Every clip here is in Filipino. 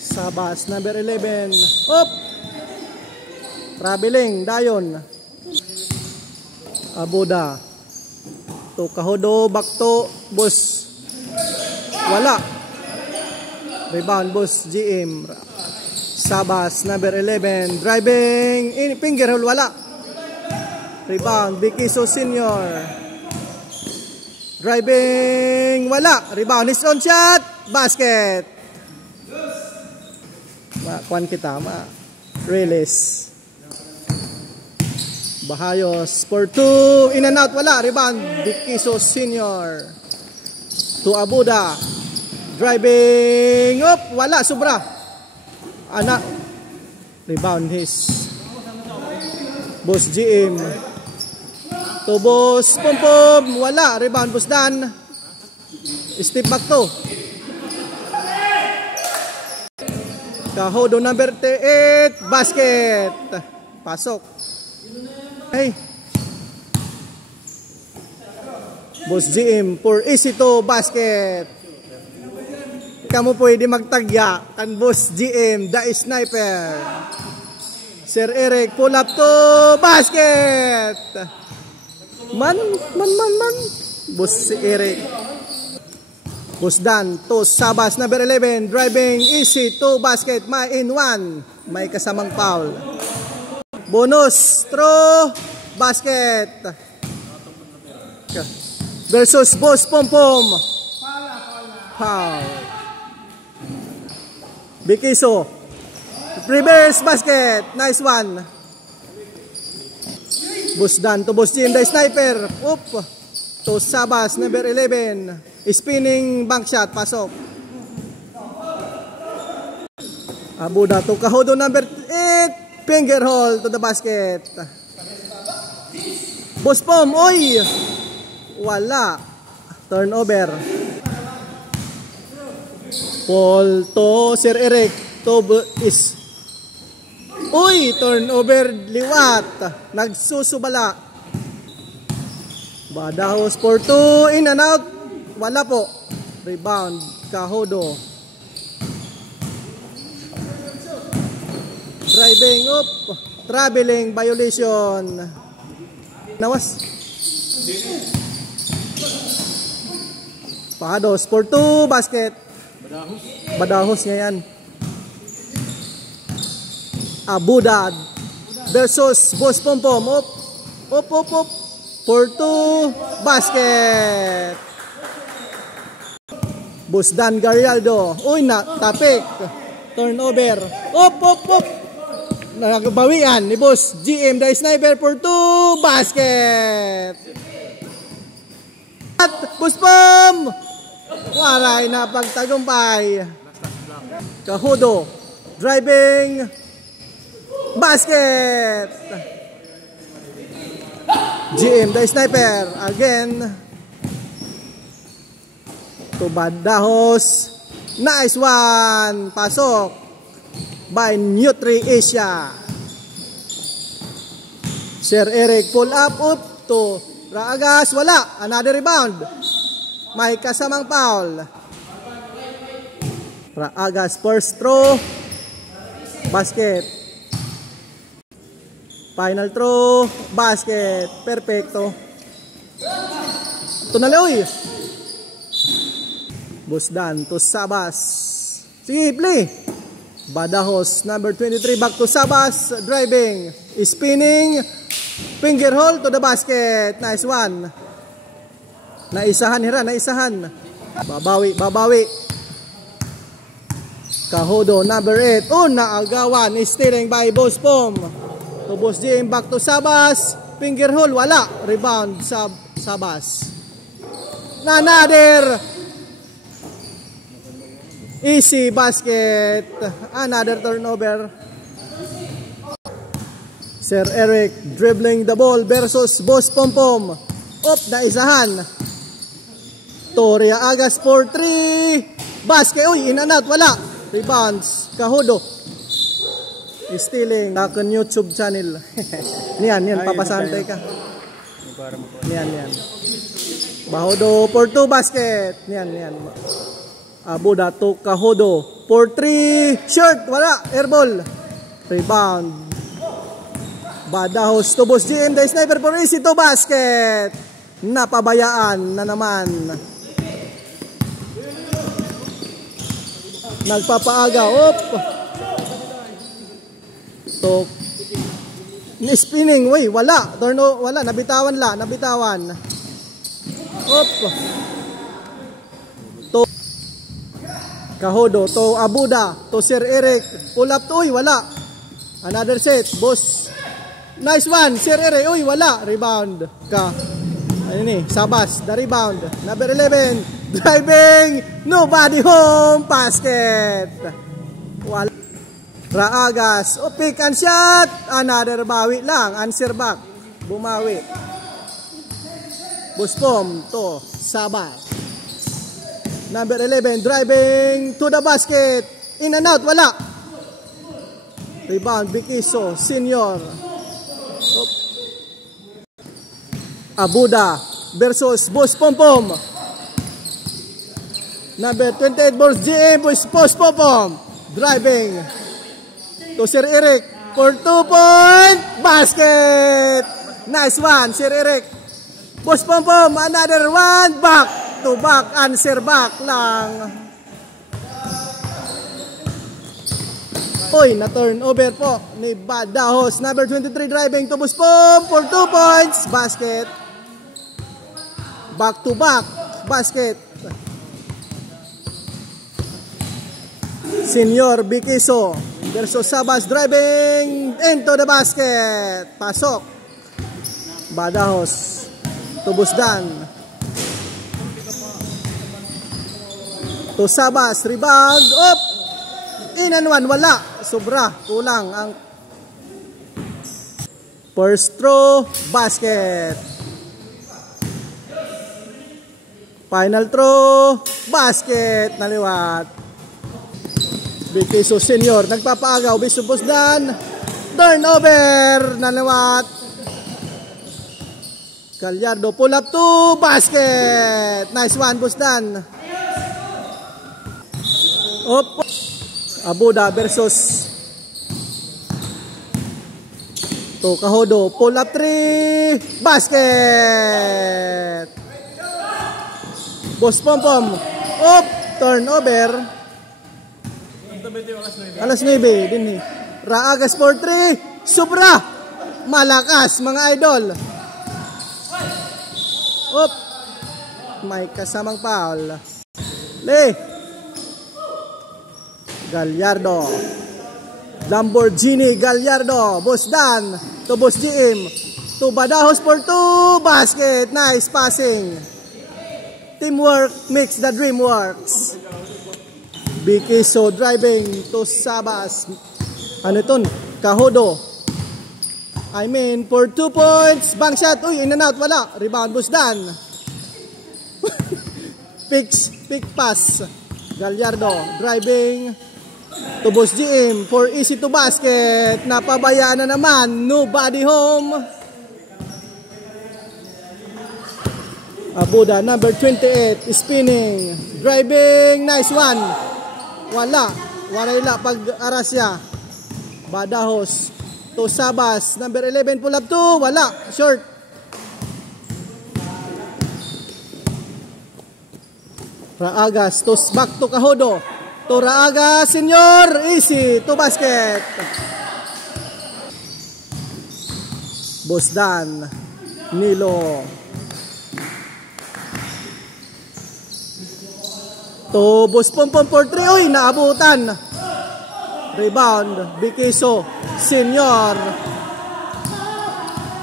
Sabas, number 11. Up! Traveling, Dayon. Abuda. To Kahodo, back to Bus. Wala. Rebound, Bus, GM. Sabas, number 11. Driving, in, finger hole, wala. Rebound, Bikiso Senior. Driving, wala. Rebound, his own shot. Basket. Kuan kita, release. Bahayos for 2, in and out, wala. Rebound, Bikiso Senior. To Abuda. Driving, up, wala, sobra. Anak. Rebound, his Boss GM. To Boss Pom, wala. Rebound, Boss Dan. Step back to. Kahodo, number 8, basket. Pasok. Hey. Boss GM for easy to basket. Kamu pwede magtagya kan Boss GM, the sniper. Sir Eric pull up to basket. Man. Boss Eric. Boss Dan to Sabas, number 11, driving easy to basket, may in 1, may kasamang foul. Bonus throw basket versus Boss Pom. Foul. Bikiso reverse basket, nice one. Boss Dan to Boss Jim, the sniper. Up to Sabas, number 11. Spinning bank shot, pasok. Abuda to Kahodo, number 8. Finger hole to the basket. Boss Pom, oy! Wala. Turnover. Paul to Sir Eric. To is. Uy! Turnover, liwat. Nagsusubala. Badahos for 2. In and out. Wala po. Rebound, Kahodo. Driving up. Traveling, violation. Nawas. Pahados for 2, basket. Badahos niya yan. Abudad versus Boss Pom. Up. For 2, basket. Boss Dan Garialdo. Uy, tapik. Turnover. Up. Nagbawian ni Boss GM, the sniper for 2, basket. At Boss Pom. Waray na pagtagumpay. Kahodo. Driving. Basket. GM, the sniper. Again. To Badahos. Nice one. Pasok by Nutri Asia. Sir Eric pull up to Raagas. Wala. Another rebound. May kasamang foul. Raagas first throw. Basket. Final throw. Basket. Perfecto. Ito na leoy. Boss Dan to Sabas. Sige, play. Badahos, number 23, back to Sabas. Driving. Spinning. Finger hole to the basket. Nice one. Naisahan, Hira. Naisahan. Babawi. Kahodo, number 8. Naagawan. Stealing by Boss Pom. To Boss Jim, back to Sabas. Finger hole, wala. Rebound, Sabas. Another easy basket. Another turnover. Sir Eric dribbling the ball versus Boss Pom. Up, naisahan. Toria Agas for 3. Basket. Uy, in and out. Wala. Rebounds. Kahodo. Stealing. Nakon YouTube channel. Niyan, papasantay ka. Yan. Bahodo for 2 basket. Yan. Abuda to Kahodo for 3 short. Wala. Airball. Rebound. Badahos to Boss GM. The sniper for easy to basket. Napabayaan na naman. Nagpapaaga. To spinning. Wala. Turno. Wala. Nabitawan. To Kahodo, to Abuda, to Sir Eric. Pull up to, wala. Another set, boss. Nice one, Sir Eric. Wala. Rebound. Sabas, the rebound. Number 11, driving. Nobody home. Basket. Wala. Raagas. Pick and shot. Another bawi lang. Answer back. Bumawi. Buspom to Sabas. Number 11, driving to the basket. In and out, wala. Rebound, Bikiso, Senior. Abuda versus Boss Pompom. Number 28, Boss GM, Boss Pompom. Driving to Sir Eric for 2-point basket. Nice one, Sir Eric. Boss Pompom, another one. Back to back, answer back lang. Na turnover po ni Badahos. Number 23 driving to Boss Pom for 2 points. Basket. Back to back, basket. Senior Bikiso versus Sabas driving into the basket. Pasok. Badahos. Tubusdan. To Sabas, rebound, in and one, wala. Sobra, kulang ang first throw, basket. Final throw, basket, naliwat. Bikiso Senior, nagpapaagaw, Bisubusdan, turnover, naliwat. Gallardo, pull up to basket. Nice one, Busdan. Abuda versus to Kahodo, pull up 3 basket. Boss Pompom, turnover. Alas 9 din. Raagas for 3, sobra. Malakas mga idol. May kasamang foul. Gallardo, Lamborghini Gallardo, Boss Dan to Boss GM, to Badahos for 2 basket. Nice passing. Teamwork makes the dream works. Bikiso driving to Sabas. Kahodo. For 2 points. Bank shot. In and out. Wala. Rebound, Boss Dan. Pick pass. Gallardo driving to Boss GM for easy to basket. Napabayaan na naman. Nobody home. Abuda number 28 spinning, driving, nice one. Wala pag arasya. Badahos to Sabas number 11, pull up to, wala, short. Raagas to back to Kahodo. To Raagas, Senior, easy to basket. Busdan, Nilo. To Boss Pompom for 3. Naabutan. Rebound, Bikiso, Senior.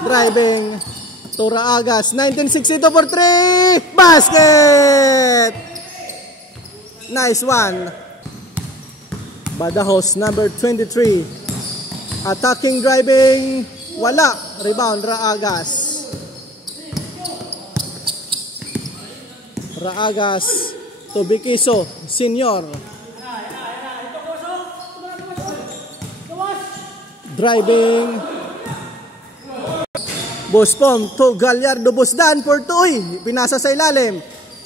Driving to Raagas, 1962 for 3. Basket! Nice one. Badahos number 23. Attacking, driving, wala. Rebound, Raagas. Raagas to Bikiso, Senior. Driving. Boss Pom to Gallardo, Boss Dan for 2. Uy, pinasa sa ilalim.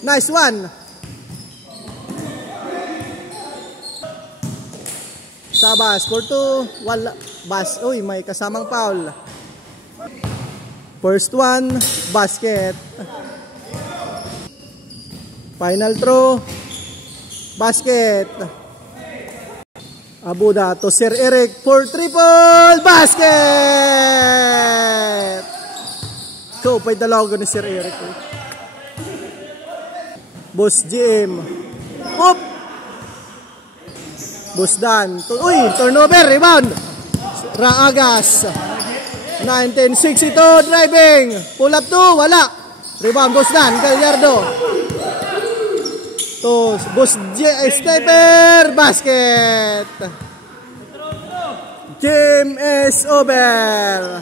Nice one. Sabas for 2. Wala. Bas. Uy, may kasamang foul. First one, basket. Final throw. Basket. Abuda to Sir Eric for triple. Basket! Go, pa'y dalago ni Sir Eric. Boss GM. Oop! Boss Dan. Uy, turnover, rebound. Raagas. 1962, driving. Pull up 2, wala. Rebound, Boss Dan, Gallardo. To Boss Sniper, basket. Game is over.